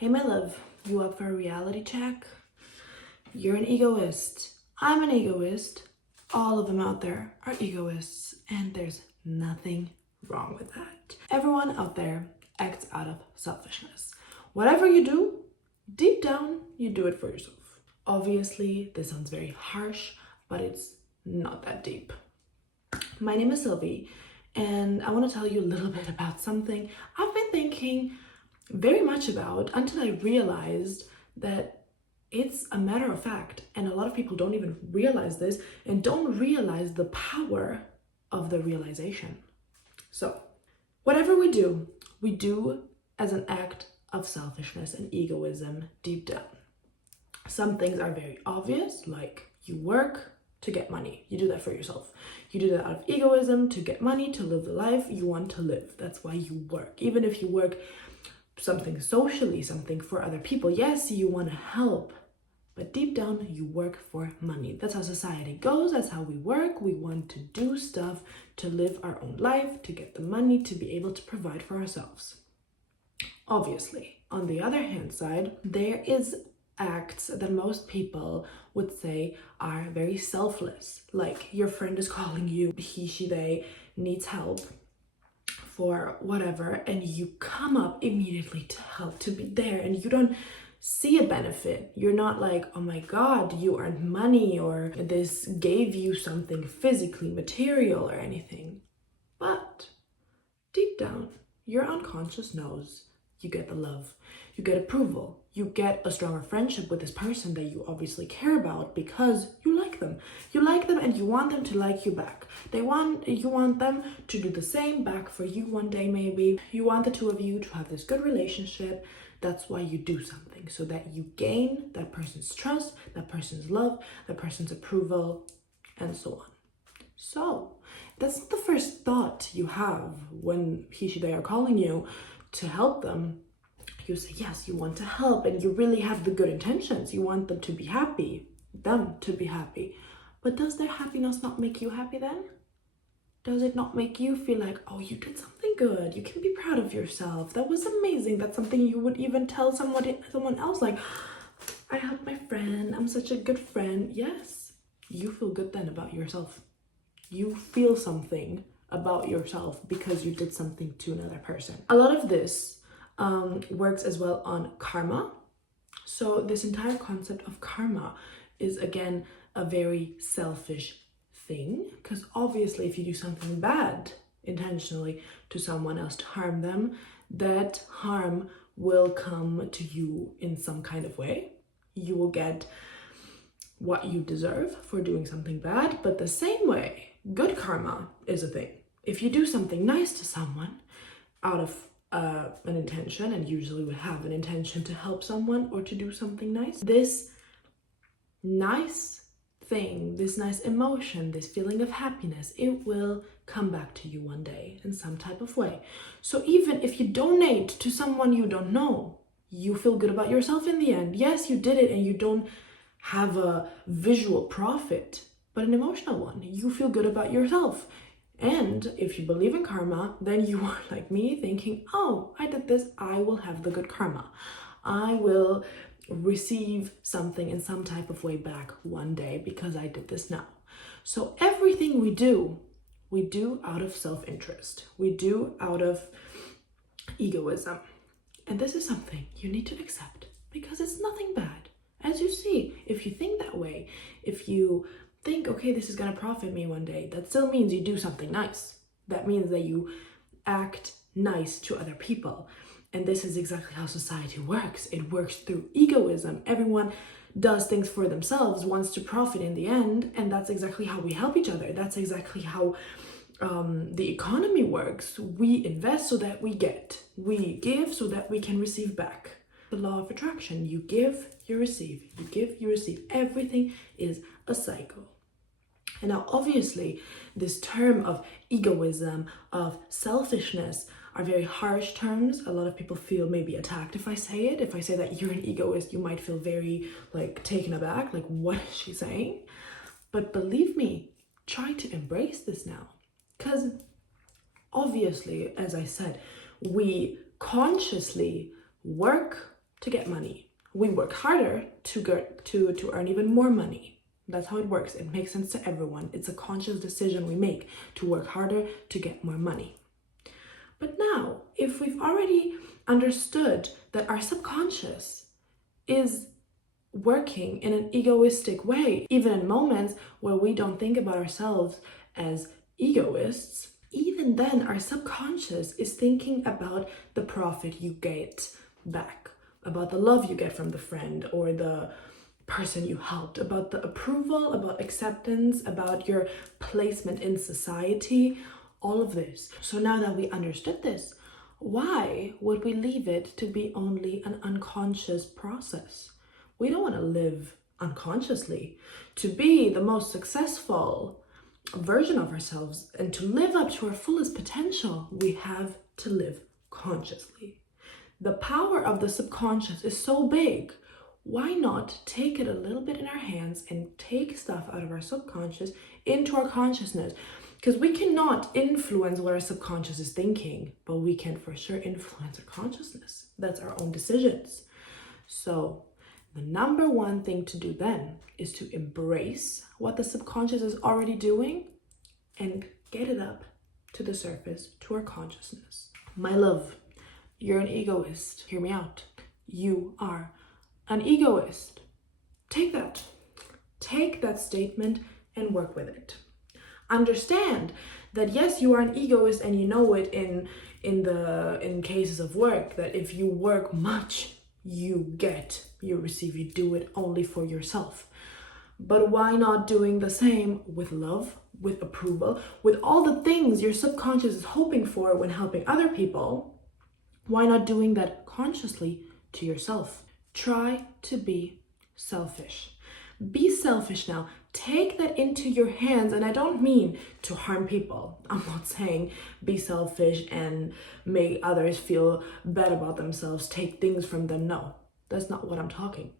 Hey my love, you up for a reality check? You're an egoist. I'm an egoist. All of them out there are egoists, and there's nothing wrong with that. Everyone out there acts out of selfishness. Whatever you do, deep down, you do it for yourself. Obviously, this sounds very harsh, but it's not that deep. My name is Sylvie, and I want to tell you a little bit about something I've been thinking very much about until I realized that it's a matter of fact, and a lot of people don't even realize this and don't realize the power of the realization. So, whatever we do as an act of selfishness and egoism deep down. Some things are very obvious, like you work to get money. You do that for yourself. You do that out of egoism, to get money, to live the life you want to live. That's why you work. Even if you work something socially, something for other people. Yes, you want to help, but deep down you work for money. That's how society goes. That's how we work. We want to do stuff to live our own life, to get the money, to be able to provide for ourselves. Obviously, on the other hand side, there is acts that most people would say are very selfless. Like your friend is calling you, he, she, they needs help for whatever, and you come up immediately to help, to be there, and you don't see a benefit. You're not like, oh my god, you earned money, or this gave you something physically material or anything. But deep down, your unconscious knows you get the love, you get approval, you get a stronger friendship with this person that you obviously care about because you like them. You like them and you want them to like you back. You want them to do the same back for you one day maybe. You want the two of you to have this good relationship. That's why you do something, so that you gain that person's trust, that person's love, that person's approval, and so on. So that's not the first thought you have when he, she, they are calling you to help them. You say yes, you want to help, and you really have the good intentions. You want them to be happy, But does their happiness not make you happy then? Does it not make you feel like, oh, you did something good, you can be proud of yourself, that was amazing? That's something you would even tell someone else, like, I helped my friend, I'm such a good friend. Yes, you feel good then about yourself. You feel something about yourself because you did something to another person. A lot of this works as well on karma. So this entire concept of karma is again a very selfish thing, because obviously if you do something bad intentionally to someone else to harm them, that harm will come to you in some kind of way. You will get what you deserve for doing something bad, but the same way, good karma is a thing. If you do something nice to someone out of an intention, and usually we have an intention to help someone or to do something nice, this nice thing, this nice emotion, this feeling of happiness, it will come back to you one day in some type of way. So even if you donate to someone you don't know, you feel good about yourself in the end. Yes, you did it and you don't have a visual profit, but an emotional one. You feel good about yourself. And if you believe in karma, then you are like me thinking, oh, I did this, I will have the good karma. I will receive something in some type of way back one day because I did this now. So everything we do out of self-interest. We do out of egoism. And this is something you need to accept because it's nothing bad. As you see, if you think that way, if you think, okay, this is gonna profit me one day, that still means you do something nice. That means that you act nice to other people. And this is exactly how society works. It works through egoism. Everyone does things for themselves, wants to profit in the end, and that's exactly how we help each other. That's exactly how the economy works. We invest so that we get. We give so that we can receive back. The law of attraction, you give, you receive. You give, you receive. Everything is a cycle. And now obviously this term of egoism, of selfishness, are very harsh terms. A lot of people feel maybe attacked if I say it. If I say that you're an egoist, you might feel very like taken aback, like what is she saying? But believe me, try to embrace this now. Because obviously, as I said, we consciously work to get money. We work harder to earn even more money. That's how it works. It makes sense to everyone. It's a conscious decision we make to work harder to get more money. But now, if we've already understood that our subconscious is working in an egoistic way, even in moments where we don't think about ourselves as egoists, even then our subconscious is thinking about the profit you get back, about the love you get from the friend or the person you helped, about the approval, about acceptance, about your placement in society, all of this. So now that we understood this, why would we leave it to be only an unconscious process? We don't want to live unconsciously. To be the most successful version of ourselves and to live up to our fullest potential, we have to live consciously. The power of the subconscious is so big. Why not take it a little bit in our hands and take stuff out of our subconscious into our consciousness? Because we cannot influence what our subconscious is thinking, but we can for sure influence our consciousness. That's our own decisions. So the number one thing to do then is to embrace what the subconscious is already doing and get it up to the surface, to our consciousness. My love, you're an egoist. Hear me out. You are an egoist. Take that. Take that statement and work with it. Understand that yes, you are an egoist, and you know it in cases of work, that if you work much, you receive, you do it only for yourself. But why not doing the same with love, with approval, with all the things your subconscious is hoping for when helping other people? Why not doing that consciously to yourself? Try to be selfish. Be selfish now. Take that into your hands. And I don't mean to harm people. I'm not saying be selfish and make others feel bad about themselves, take things from them. No, that's not what I'm talking.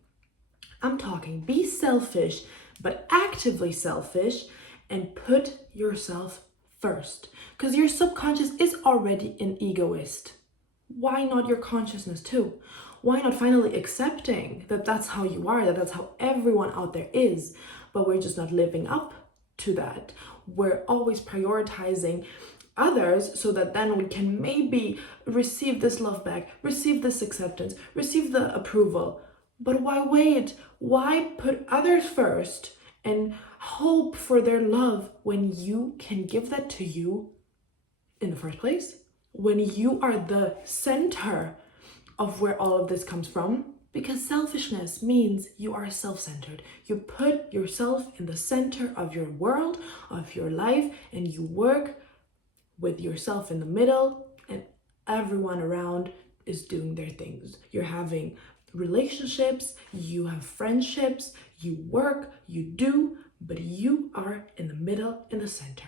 I'm talking be selfish, but actively selfish, and put yourself first. Because your subconscious is already an egoist. Why not your consciousness too? Why not finally accepting that that's how you are, that that's how everyone out there is, but we're just not living up to that. We're always prioritizing others so that then we can maybe receive this love back, receive this acceptance, receive the approval. But why wait? Why put others first and hope for their love when you can give that to you in the first place? When you are the center of where all of this comes from? Because selfishness means you are self-centered. You put yourself in the center of your world, of your life, and you work with yourself in the middle, and everyone around is doing their things. You're having relationships, you have friendships, you work, you do, but you are in the middle, in the center.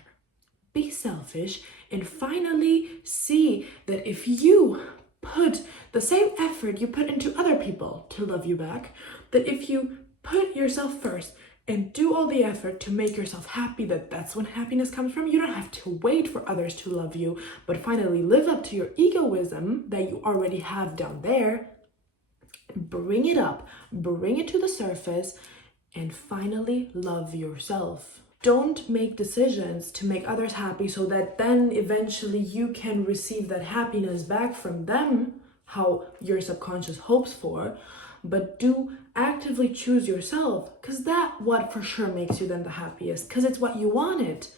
Be selfish and finally see that if you put the same effort you put into other people to love you back, that if you put yourself first and do all the effort to make yourself happy, that's when happiness comes from. You don't have to wait for others to love you, but finally live up to your egoism that you already have down there. Bring it up, bring it to the surface, and finally love yourself. Don't make decisions to make others happy so that then eventually you can receive that happiness back from them, how your subconscious hopes for, but do actively choose yourself, because that's what for sure makes you then the happiest, because it's what you wanted.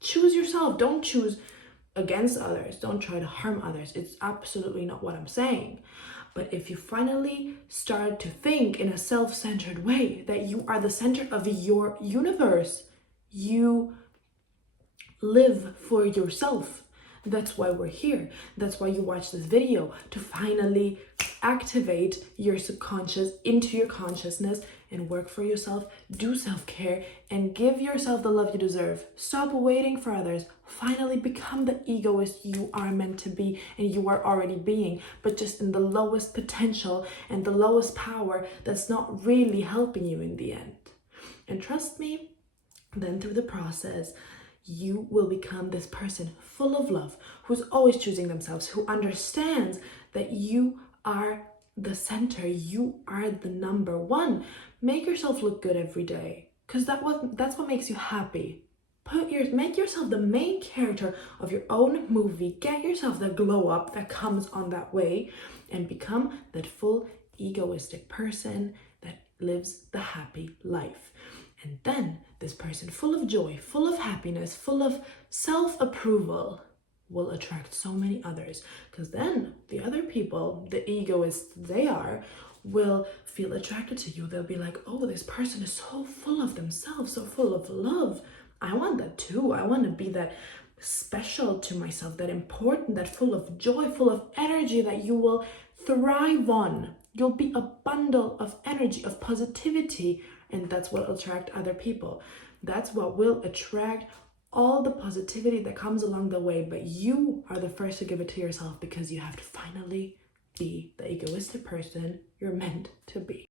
Choose yourself. Don't choose against others. Don't try to harm others. It's absolutely not what I'm saying. But if you finally start to think in a self-centered way that you are the center of your universe, you live for yourself. That's why we're here. That's why you watch this video, to finally activate your subconscious into your consciousness and work for yourself, do self-care, and give yourself the love you deserve. Stop waiting for others. Finally become the egoist you are meant to be and you are already being, but just in the lowest potential and the lowest power that's not really helping you in the end. And trust me, then through the process, you will become this person full of love, who's always choosing themselves, who understands that you are the center. You are the number one. Make yourself look good every day, because that's what makes you happy. Make yourself the main character of your own movie. Get yourself the glow up that comes on that way, and become that full egoistic person that lives the happy life. And then this person, full of joy, full of happiness, full of self-approval, will attract so many others, because then the other people, the egoists they are, will feel attracted to you. They'll be like, oh, this person is so full of themselves, so full of love. I want that too. I want to be that special to myself, that important, that full of joy, full of energy that you will thrive on. You'll be a bundle of energy, of positivity, and that's what will attract other people. That's what will attract all the positivity that comes along the way. But you are the first to give it to yourself, because you have to finally be the egoistic person you're meant to be.